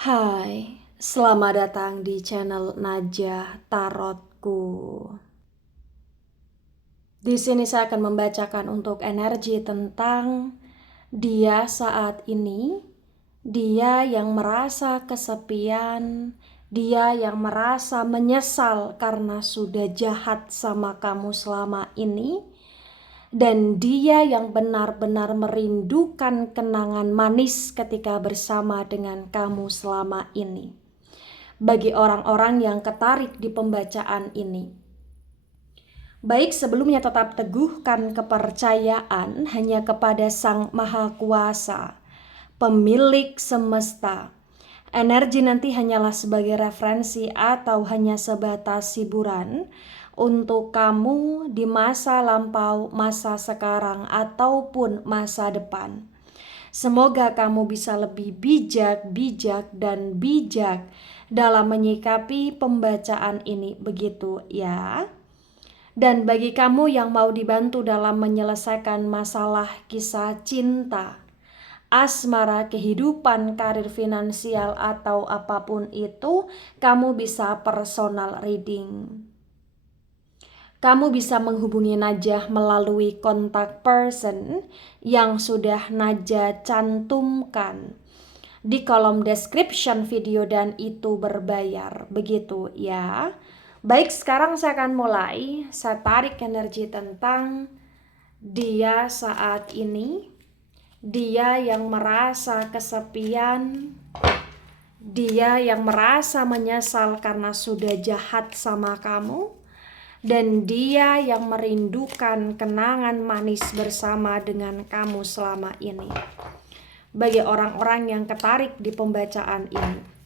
Hai, selamat datang di channel Najah Tarotku. Di sini saya akan membacakan untuk energi tentang dia saat ini, dia yang merasa kesepian, dia yang merasa menyesal karena sudah jahat sama kamu selama ini, dan dia yang benar-benar merindukan kenangan manis ketika bersama dengan kamu selama ini. Bagi orang-orang yang ketarik di pembacaan ini, baik sebelumnya tetap teguhkan kepercayaan hanya kepada Sang Maha Kuasa, pemilik semesta. Energi nanti hanyalah sebagai referensi atau hanya sebatas hiburan untuk kamu di masa lampau, masa sekarang, ataupun masa depan. Semoga kamu bisa lebih bijak dalam menyikapi pembacaan ini, begitu ya. Dan bagi kamu yang mau dibantu dalam menyelesaikan masalah kisah cinta, asmara, kehidupan, karir, finansial, atau apapun itu, kamu bisa personal reading. Kamu bisa menghubungi Najah melalui kontak person yang sudah Najah cantumkan di kolom description video dan itu berbayar, begitu ya. Baik, sekarang saya akan mulai. Saya tarik energi tentang dia saat ini, dia yang merasa kesepian, dia yang merasa menyesal karena sudah jahat sama kamu, dan dia yang merindukan kenangan manis bersama dengan kamu selama ini. Bagi orang-orang yang ketarik di pembacaan ini,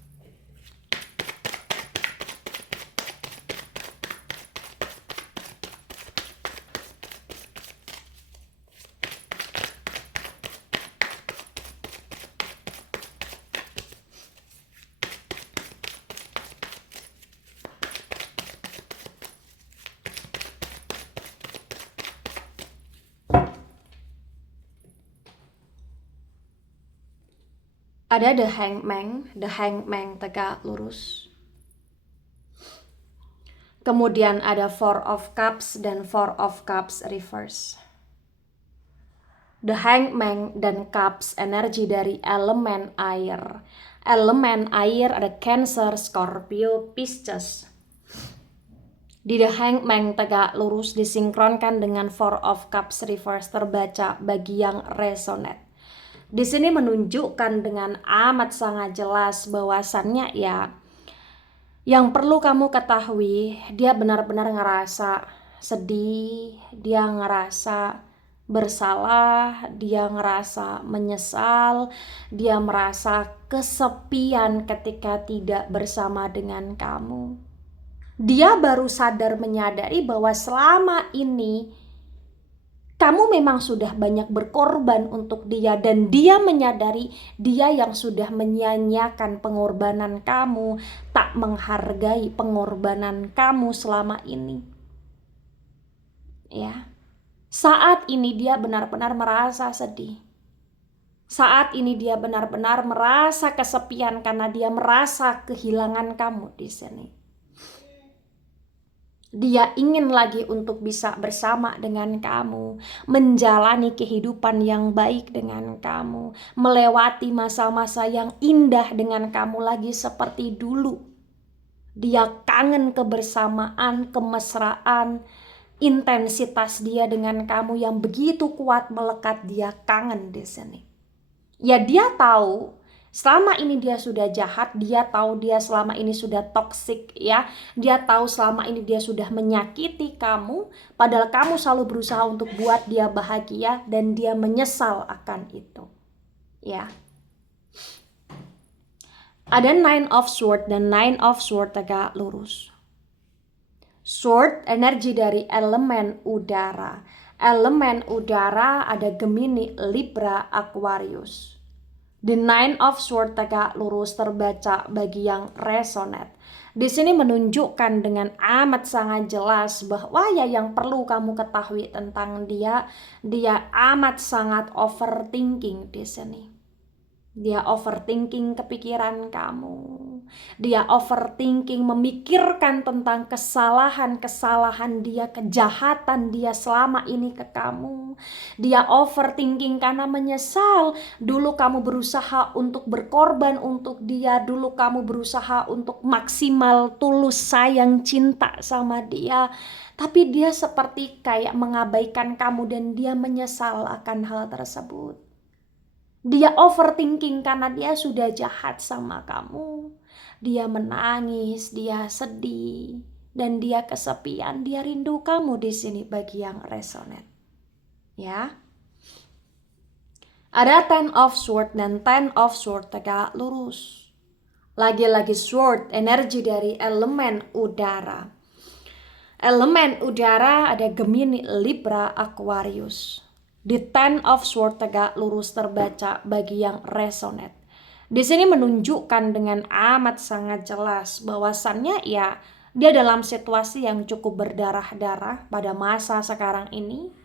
ada the hangman tegak lurus. Kemudian ada Four of Cups dan Four of Cups reverse. The Hangman dan Cups energi dari elemen air. Elemen air ada Cancer, Scorpio, Pisces. Di The Hangman tegak lurus disinkronkan dengan Four of Cups reverse terbaca bagi yang resonate. Di sini menunjukkan dengan amat sangat jelas bahwasannya ya, yang perlu kamu ketahui, dia benar-benar ngerasa sedih, dia ngerasa bersalah, dia ngerasa menyesal, dia merasa kesepian ketika tidak bersama dengan kamu. Dia baru sadar menyadari bahwa selama ini kamu memang sudah banyak berkorban untuk dia, dan dia menyadari dia yang sudah menyia-nyiakan pengorbanan kamu, tak menghargai pengorbanan kamu selama ini. Ya. Saat ini dia benar-benar merasa sedih. Saat ini dia benar-benar merasa kesepian karena dia merasa kehilangan kamu di sini. Dia ingin lagi untuk bisa bersama dengan kamu, menjalani kehidupan yang baik dengan kamu, melewati masa-masa yang indah dengan kamu lagi seperti dulu. Dia kangen kebersamaan, kemesraan, intensitas dia dengan kamu yang begitu kuat melekat, dia kangen di sini. Ya, dia tahu selama ini dia sudah jahat, dia tahu dia selama ini sudah toksik ya. Dia tahu selama ini dia sudah menyakiti kamu, padahal kamu selalu berusaha untuk buat dia bahagia, dan dia menyesal akan itu. Ya. Ada Nine of Swords dan Nine of Swords tegak lurus. Sword energi dari elemen udara. Elemen udara ada Gemini, Libra, Aquarius. The Nine of Swords tegak lurus terbaca bagi yang resonate. Di sini menunjukkan dengan amat sangat jelas bahwa ya yang perlu kamu ketahui tentang dia, dia amat sangat overthinking di sini. Dia overthinking kepikiran kamu. Dia overthinking memikirkan tentang kesalahan-kesalahan dia, kejahatan dia selama ini ke kamu. Dia overthinking karena menyesal. Dulu kamu berusaha untuk berkorban untuk dia. Dulu kamu berusaha untuk maksimal, tulus, sayang, cinta sama dia. Tapi dia seperti kayak mengabaikan kamu dan dia menyesal akan hal tersebut. Dia overthinking karena dia sudah jahat sama kamu. Dia menangis, dia sedih, dan dia kesepian. Dia rindu kamu di sini bagi yang resonate. Ya. Ada Ten of Sword dan Ten of Sword tegak lurus. Lagi-lagi sword, energi dari elemen udara. Elemen udara ada Gemini, Libra, Aquarius. Di Ten of Swords tegak lurus terbaca bagi yang resonate. Di sini menunjukkan dengan amat sangat jelas bahwasannya ya dia dalam situasi yang cukup berdarah-darah pada masa sekarang ini.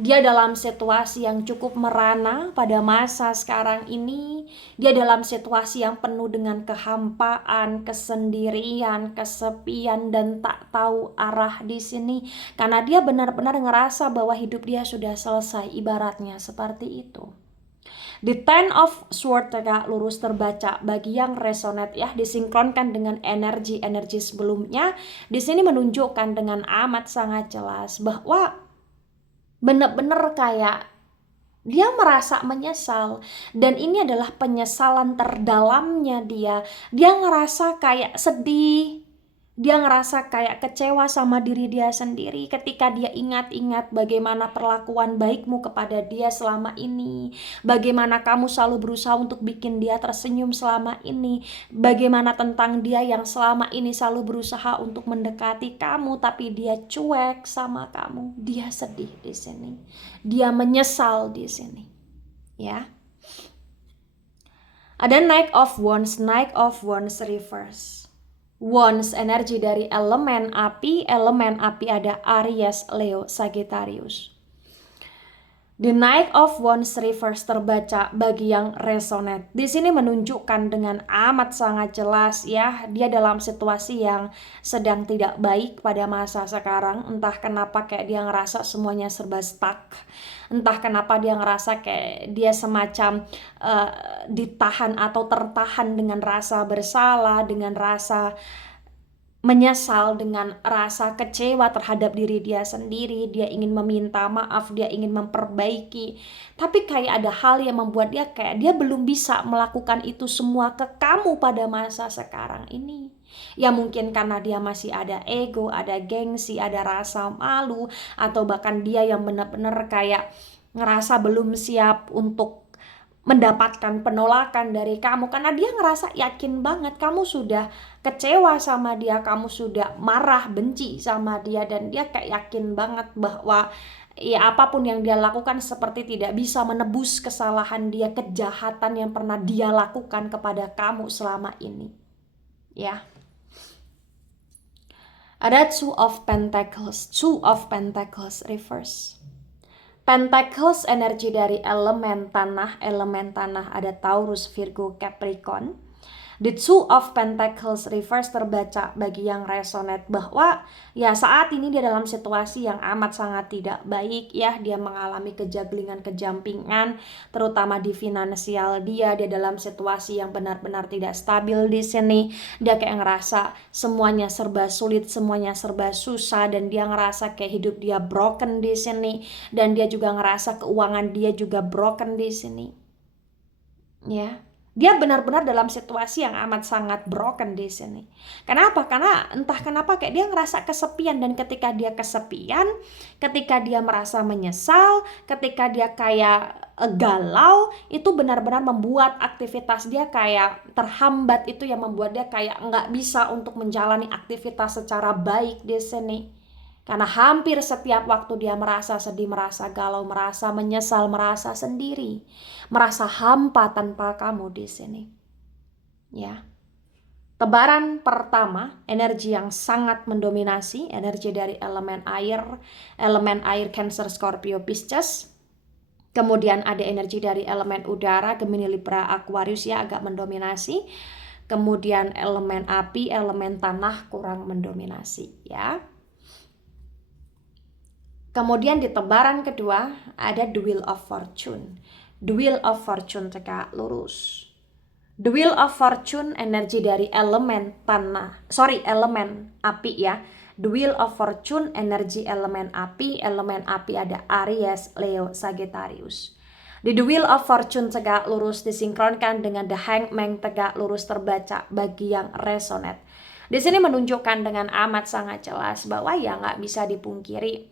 Dia dalam situasi yang cukup merana pada masa sekarang ini. Dia dalam situasi yang penuh dengan kehampaan, kesendirian, kesepian, dan tak tahu arah di sini. Karena dia benar-benar ngerasa bahwa hidup dia sudah selesai, ibaratnya seperti itu. Di Ten of Swords tegak lurus terbaca bagi yang resonate ya, disinkronkan dengan energi-energi sebelumnya. Di sini menunjukkan dengan amat sangat jelas bahwa bener-bener kayak dia merasa menyesal, dan ini adalah penyesalan terdalamnya dia. Dia ngerasa kayak sedih, dia ngerasa kayak kecewa sama diri dia sendiri ketika dia ingat-ingat bagaimana perlakuan baikmu kepada dia selama ini. Bagaimana kamu selalu berusaha untuk bikin dia tersenyum selama ini. Bagaimana tentang dia yang selama ini selalu berusaha untuk mendekati kamu, tapi dia cuek sama kamu. Dia sedih di sini. Dia menyesal di sini. Ya. Ada Knight of Wands, Knight of Wands reverse. Wands energi dari elemen api ada Aries, Leo, Sagittarius. The Knight of Wands reverse terbaca bagi yang resonate. Di sini menunjukkan dengan amat sangat jelas ya, dia dalam situasi yang sedang tidak baik pada masa sekarang. Entah kenapa kayak dia ngerasa semuanya serba stuck. Entah kenapa dia ngerasa kayak dia semacam ditahan atau tertahan dengan rasa bersalah, dengan rasa menyesal, dengan rasa kecewa terhadap diri dia sendiri. Dia ingin meminta maaf, dia ingin memperbaiki, tapi kayak ada hal yang membuat dia kayak dia belum bisa melakukan itu semua ke kamu pada masa sekarang ini. Ya mungkin karena dia masih ada ego, ada gengsi, ada rasa malu, atau bahkan dia yang benar-benar kayak ngerasa belum siap untuk mendapatkan penolakan dari kamu, karena dia ngerasa yakin banget kamu sudah kecewa sama dia, kamu sudah marah, benci sama dia, dan dia kayak yakin banget bahwa ya apapun yang dia lakukan seperti tidak bisa menebus kesalahan dia, kejahatan yang pernah dia lakukan kepada kamu selama ini. Ya. Ada Two of Pentacles reverse. Pentacles energi dari elemen tanah ada Taurus, Virgo, Capricorn. The Two of Pentacles reverse terbaca bagi yang resonate bahwa ya saat ini dia dalam situasi yang amat sangat tidak baik ya. Dia mengalami kejampingan terutama di finansial dia dalam situasi yang benar-benar tidak stabil di sini. Dia kayak ngerasa semuanya serba sulit, semuanya serba susah, dan dia ngerasa kayak hidup dia broken di sini, dan dia juga ngerasa keuangan dia juga broken di sini. Ya. Dia benar-benar dalam situasi yang amat sangat broken di sini. Kenapa? Karena entah kenapa kayak dia ngerasa kesepian, dan ketika dia kesepian, ketika dia merasa menyesal, ketika dia kayak galau, itu benar-benar membuat aktivitas dia kayak terhambat. Itu yang membuat dia kayak nggak bisa untuk menjalani aktivitas secara baik di sini. Karena hampir setiap waktu dia merasa sedih, merasa galau, merasa menyesal, merasa sendiri, merasa hampa tanpa kamu di sini. Ya. Tebaran pertama, energi yang sangat mendominasi, energi dari elemen air Cancer, Scorpio, Pisces. Kemudian ada energi dari elemen udara, Gemini, Libra, Aquarius ya agak mendominasi. Kemudian elemen api, elemen tanah kurang mendominasi ya. Kemudian di tebaran kedua ada The Wheel of Fortune. The Wheel of Fortune tegak lurus. The Wheel of Fortune energi dari elemen elemen api ya. The Wheel of Fortune energi elemen api ada Aries, Leo, Sagittarius. Di The Wheel of Fortune tegak lurus disinkronkan dengan The Hangman tegak lurus terbaca bagi yang resonate. Di sini menunjukkan dengan amat sangat jelas bahwa ya nggak bisa dipungkiri.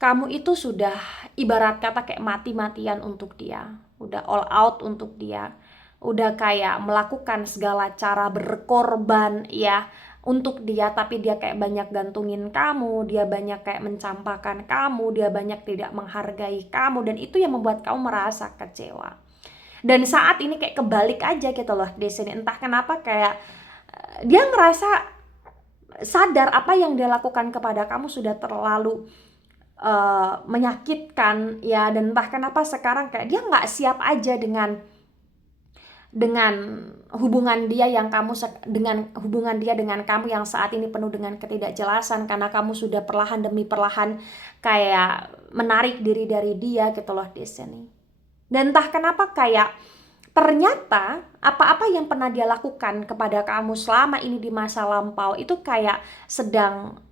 Kamu itu sudah ibarat kata kayak mati-matian untuk dia. Udah all out untuk dia. Udah kayak melakukan segala cara berkorban ya untuk dia, tapi dia kayak banyak gantungin kamu, dia banyak kayak mencampakkan kamu, dia banyak tidak menghargai kamu, dan itu yang membuat kamu merasa kecewa. Dan saat ini kayak kebalik aja gitu loh di sini, entah kenapa kayak dia ngerasa sadar apa yang dia lakukan kepada kamu sudah terlalu menyakitkan ya, dan entah kenapa sekarang kayak dia nggak siap aja dengan hubungan dia dengan kamu yang saat ini penuh dengan ketidakjelasan, karena kamu sudah perlahan demi perlahan kayak menarik diri dari dia gitu loh di sini. Dan entah kenapa kayak ternyata apa-apa yang pernah dia lakukan kepada kamu selama ini di masa lampau itu kayak sedang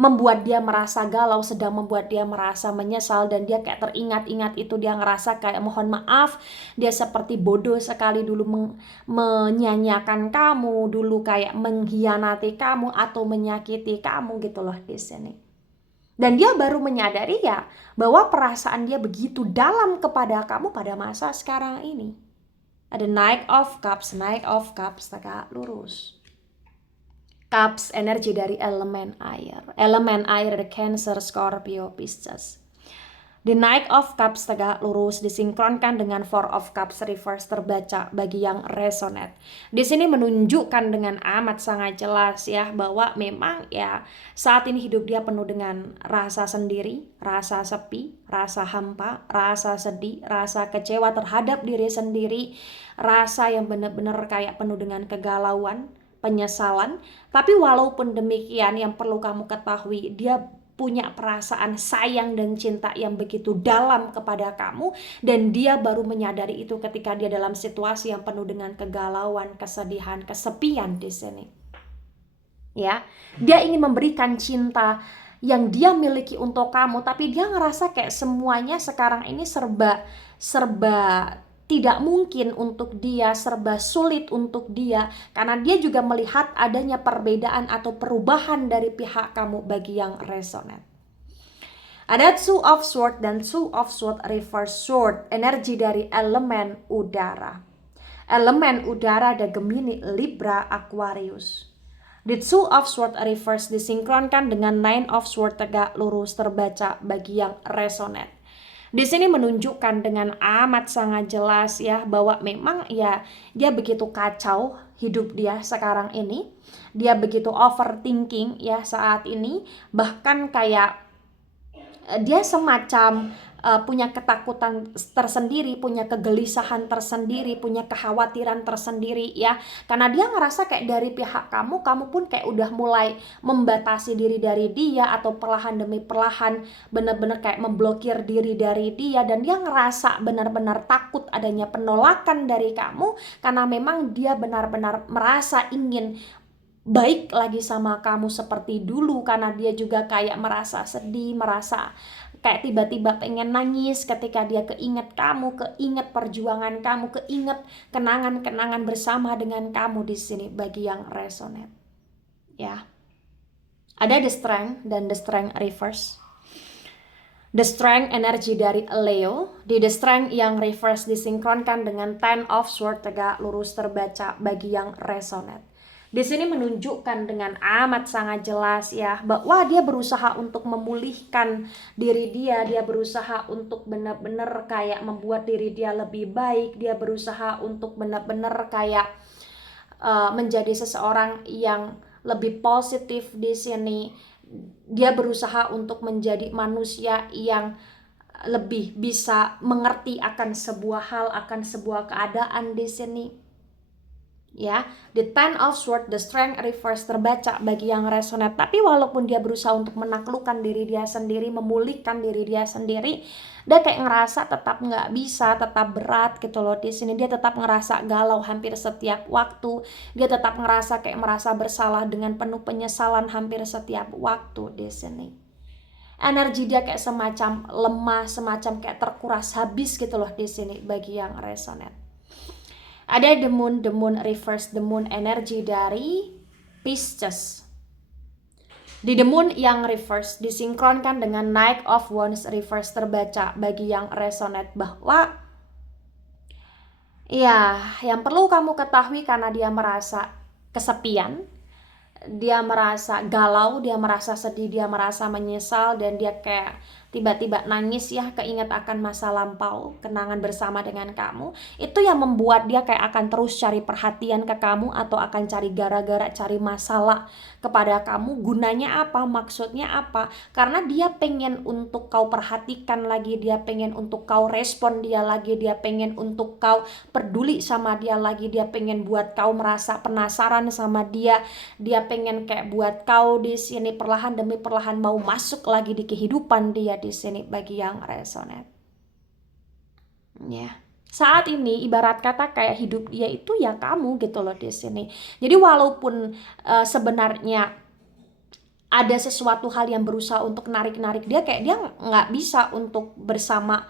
membuat dia merasa galau, sedang membuat dia merasa menyesal, dan dia kayak teringat-ingat itu, dia ngerasa kayak mohon maaf, dia seperti bodoh sekali dulu menyanyiakan kamu, dulu kayak mengkhianati kamu atau menyakiti kamu gitu loh di sini. Dan dia baru menyadari ya bahwa perasaan dia begitu dalam kepada kamu pada masa sekarang ini. Ada Knight of Cups tegak lurus. Cups energi dari elemen air. Elemen air ada Cancer, Scorpio, Pisces. The Knight of Cups tegak lurus disinkronkan dengan Four of Cups reverse terbaca bagi yang resonate. Di sini menunjukkan dengan amat sangat jelas ya bahwa memang ya saat ini hidup dia penuh dengan rasa sendiri, rasa sepi, rasa hampa, rasa sedih, rasa kecewa terhadap diri sendiri, rasa yang benar-benar kayak penuh dengan kegalauan, penyesalan. Tapi walaupun demikian, yang perlu kamu ketahui, dia punya perasaan sayang dan cinta yang begitu dalam kepada kamu, dan dia baru menyadari itu ketika dia dalam situasi yang penuh dengan kegalauan, kesedihan, kesepian di sini. Ya, dia ingin memberikan cinta yang dia miliki untuk kamu, tapi dia ngerasa kayak semuanya sekarang ini serba tidak mungkin untuk dia, serba sulit untuk dia, karena dia juga melihat adanya perbedaan atau perubahan dari pihak kamu bagi yang resonate. Ada Two of Swords dan Two of Swords reverse sword, energi dari elemen udara. Elemen udara ada Gemini, Libra, Aquarius. The Two of Swords reverse disinkronkan dengan Nine of Swords tegak lurus terbaca bagi yang resonate. Di sini menunjukkan dengan amat sangat jelas ya bahwa memang ya dia begitu kacau hidup dia sekarang ini. Dia begitu overthinking ya saat ini, bahkan kayak dia semacam punya ketakutan tersendiri, punya kegelisahan tersendiri, punya kekhawatiran tersendiri ya. Karena dia ngerasa kayak dari pihak kamu pun kayak udah mulai membatasi diri dari dia, atau perlahan demi perlahan benar-benar kayak memblokir diri dari dia, dan dia ngerasa benar-benar takut adanya penolakan dari kamu, karena memang dia benar-benar merasa ingin baik lagi sama kamu seperti dulu, karena dia juga kayak merasa sedih, merasa kayak tiba-tiba pengen nangis ketika dia keinget kamu, keinget perjuangan kamu, keinget kenangan-kenangan bersama dengan kamu di sini bagi yang resonate. Ya. Ada The Strength dan The Strength reverse. The Strength energi dari Leo. Di The Strength yang reverse disinkronkan dengan Ten of Swords tegak lurus terbaca bagi yang resonate. Di sini menunjukkan dengan amat sangat jelas ya bahwa dia berusaha untuk memulihkan diri dia berusaha untuk benar-benar kayak membuat diri dia lebih baik, dia berusaha untuk benar-benar kayak menjadi seseorang yang lebih positif di sini. Dia berusaha untuk menjadi manusia yang lebih bisa mengerti akan sebuah hal, akan sebuah keadaan di sini. Ya, the Ten of Swords, the Strength reverse terbaca bagi yang resonate. Tapi walaupun dia berusaha untuk menaklukkan diri dia sendiri, memulihkan diri dia sendiri, dia kayak ngerasa tetap nggak bisa, tetap berat gitu loh di sini. Dia tetap ngerasa galau hampir setiap waktu. Dia tetap ngerasa kayak merasa bersalah dengan penuh penyesalan hampir setiap waktu di sini. Energi dia kayak semacam lemah, semacam kayak terkuras habis gitu loh di sini bagi yang resonate. Ada the moon reverse, the moon energi dari Pisces. Di the moon yang reverse disinkronkan dengan Knight of Wands reverse terbaca bagi yang resonate bahwa ya, yang perlu kamu ketahui karena dia merasa kesepian, dia merasa galau, dia merasa sedih, dia merasa menyesal, dan dia kayak tiba-tiba nangis ya, keinget akan masa lampau, kenangan bersama dengan kamu. Itu yang membuat dia kayak akan terus cari perhatian ke kamu, atau akan cari gara-gara, cari masalah kepada kamu. Gunanya apa? Maksudnya apa? Karena dia pengen untuk kau perhatikan lagi, dia pengen untuk kau respon dia lagi, dia pengen untuk kau peduli sama dia lagi, dia pengen buat kau merasa penasaran sama dia, dia pengen kayak buat kau di sini perlahan demi perlahan mau masuk lagi di kehidupan dia di sini bagi yang resonate. Ya. Saat ini ibarat kata kayak hidup dia itu ya kamu gitu loh di sini. Jadi walaupun sebenarnya ada sesuatu hal yang berusaha untuk narik-narik dia, kayak dia nggak bisa untuk bersama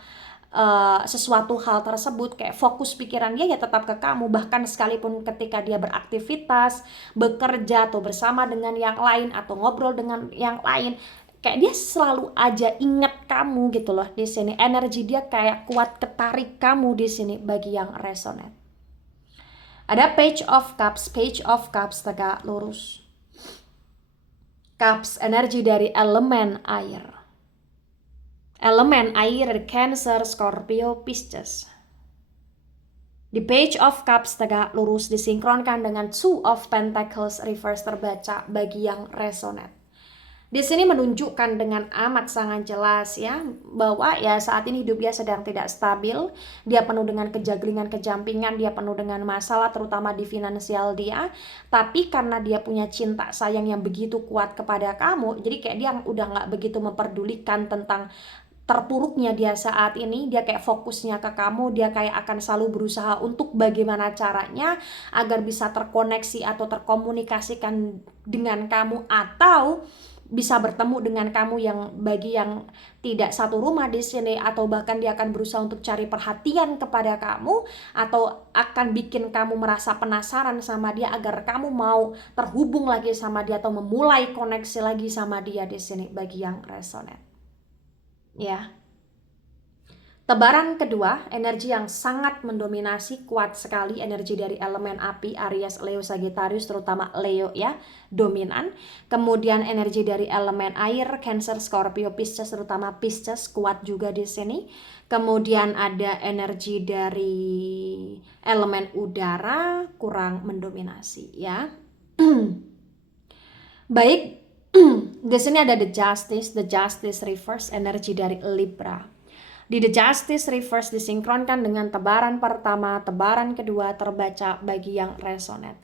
sesuatu hal tersebut, kayak fokus pikiran dia ya tetap ke kamu. Bahkan sekalipun ketika dia beraktivitas, bekerja, atau bersama dengan yang lain, atau ngobrol dengan yang lain, kayak dia selalu aja inget kamu gitu loh di sini. Energi dia kayak kuat ketarik kamu di sini bagi yang resonate. Ada Page of Cups tegak lurus. Cups energi dari elemen air. Elemen air Cancer, Scorpio, Pisces. Di Page of Cups tegak lurus disinkronkan dengan Two of Pentacles reverse terbaca bagi yang resonate. Di sini menunjukkan dengan amat sangat jelas ya, bahwa ya saat ini hidup dia sedang tidak stabil, dia penuh dengan kejaglingan, kejampingan, dia penuh dengan masalah terutama di finansial dia. Tapi karena dia punya cinta sayang yang begitu kuat kepada kamu, jadi kayak dia udah nggak begitu memperdulikan tentang terpuruknya dia saat ini. Dia kayak fokusnya ke kamu, dia kayak akan selalu berusaha untuk bagaimana caranya agar bisa terkoneksi atau terkomunikasikan dengan kamu, atau bisa bertemu dengan kamu yang bagi yang tidak satu rumah di sini, atau bahkan dia akan berusaha untuk cari perhatian kepada kamu, atau akan bikin kamu merasa penasaran sama dia agar kamu mau terhubung lagi sama dia atau memulai koneksi lagi sama dia di sini bagi yang resonate. Ya. Tebaran kedua, energi yang sangat mendominasi, kuat sekali, energi dari elemen api, Aries, Leo, Sagittarius, terutama Leo ya, dominan. Kemudian energi dari elemen air, Cancer, Scorpio, Pisces, terutama Pisces kuat juga di sini. Kemudian ada energi dari elemen udara, kurang mendominasi ya. Baik, di sini ada the Justice reverse, energi dari Libra. Di The Justice reverse disinkronkan dengan tebaran pertama, tebaran kedua terbaca bagi yang resonate.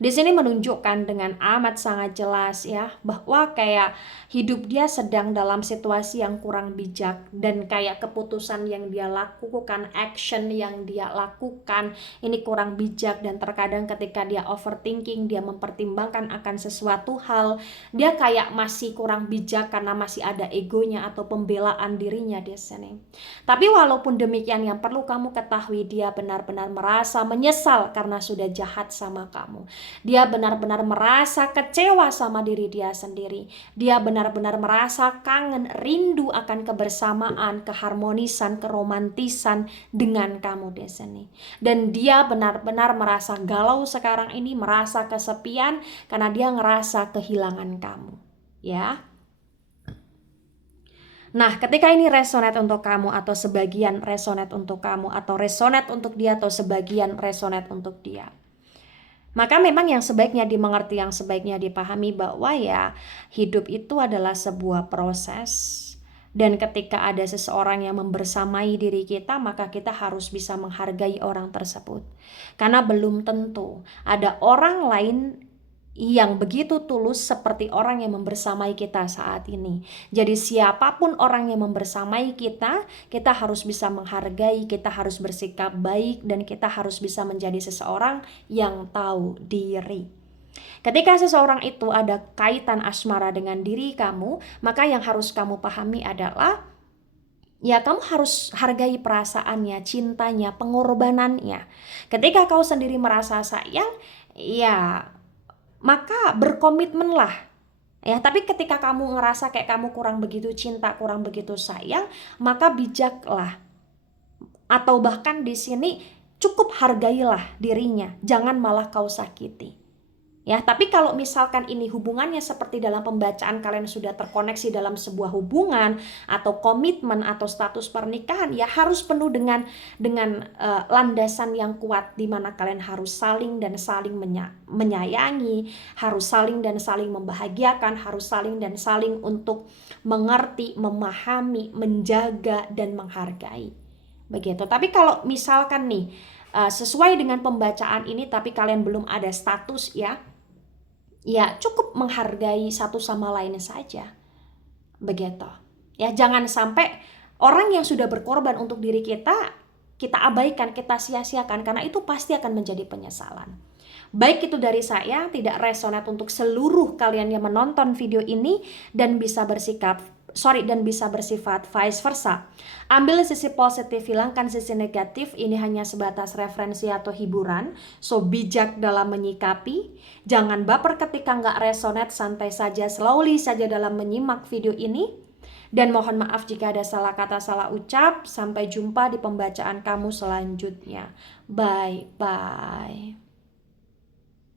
Di sini menunjukkan dengan amat sangat jelas ya, bahwa kayak hidup dia sedang dalam situasi yang kurang bijak, dan kayak keputusan yang dia lakukan, action yang dia lakukan ini kurang bijak, dan terkadang ketika dia overthinking, dia mempertimbangkan akan sesuatu hal, dia kayak masih kurang bijak karena masih ada egonya atau pembelaan dirinya di sini. Tapi walaupun demikian, yang perlu kamu ketahui, dia benar-benar merasa menyesal karena sudah jahat sama kamu. Dia benar-benar merasa kecewa sama diri dia sendiri. Dia benar-benar merasa kangen, rindu akan kebersamaan, keharmonisan, keromantisan dengan kamu di sini. Dan dia benar-benar merasa galau sekarang ini, merasa kesepian karena dia ngerasa kehilangan kamu. Ya. Nah, ketika ini resonate untuk kamu, atau sebagian resonate untuk kamu, atau resonate untuk dia, atau sebagian resonate untuk dia, maka memang yang sebaiknya dimengerti, yang sebaiknya dipahami bahwa ya hidup itu adalah sebuah proses, Dan ketika ada seseorang yang membersamai diri kita, maka kita harus bisa menghargai orang tersebut. Karena belum tentu ada orang lain yang begitu tulus seperti orang yang membersamai kita saat ini. Jadi siapapun orang yang membersamai kita, kita harus bisa menghargai, kita harus bersikap baik, dan kita harus bisa menjadi seseorang yang tahu diri. Ketika seseorang itu ada kaitan asmara dengan diri kamu, maka yang harus kamu pahami adalah ya kamu harus hargai perasaannya, cintanya, pengorbanannya. Ketika kau sendiri merasa sayang, ya maka berkomitmenlah. Ya, tapi ketika kamu ngerasa kayak kamu kurang begitu cinta, kurang begitu sayang, maka bijaklah. Atau bahkan di sini cukup hargailah dirinya, jangan malah kau sakiti. Ya, tapi kalau misalkan ini hubungannya seperti dalam pembacaan kalian sudah terkoneksi dalam sebuah hubungan atau komitmen atau status pernikahan, ya harus penuh dengan landasan yang kuat di mana kalian harus saling dan saling menyayangi, harus saling dan saling membahagiakan, harus saling dan saling untuk mengerti, memahami, menjaga dan menghargai. Begitu. Tapi kalau misalkan nih sesuai dengan pembacaan ini tapi kalian belum ada status ya cukup menghargai satu sama lain saja. Begitu. Ya, jangan sampai orang yang sudah berkorban untuk diri kita abaikan, kita sia-siakan, karena itu pasti akan menjadi penyesalan. Baik itu dari saya, tidak resonate untuk seluruh kalian yang menonton video ini dan bisa bersifat vice versa. Ambil sisi positif, hilangkan sisi negatif. Ini hanya sebatas referensi atau hiburan. So bijak dalam menyikapi. Jangan baper ketika nggak resonate, santai saja, slowly saja dalam menyimak video ini. Dan mohon maaf jika ada salah kata, salah ucap. Sampai jumpa di pembacaan kamu selanjutnya. Bye-bye.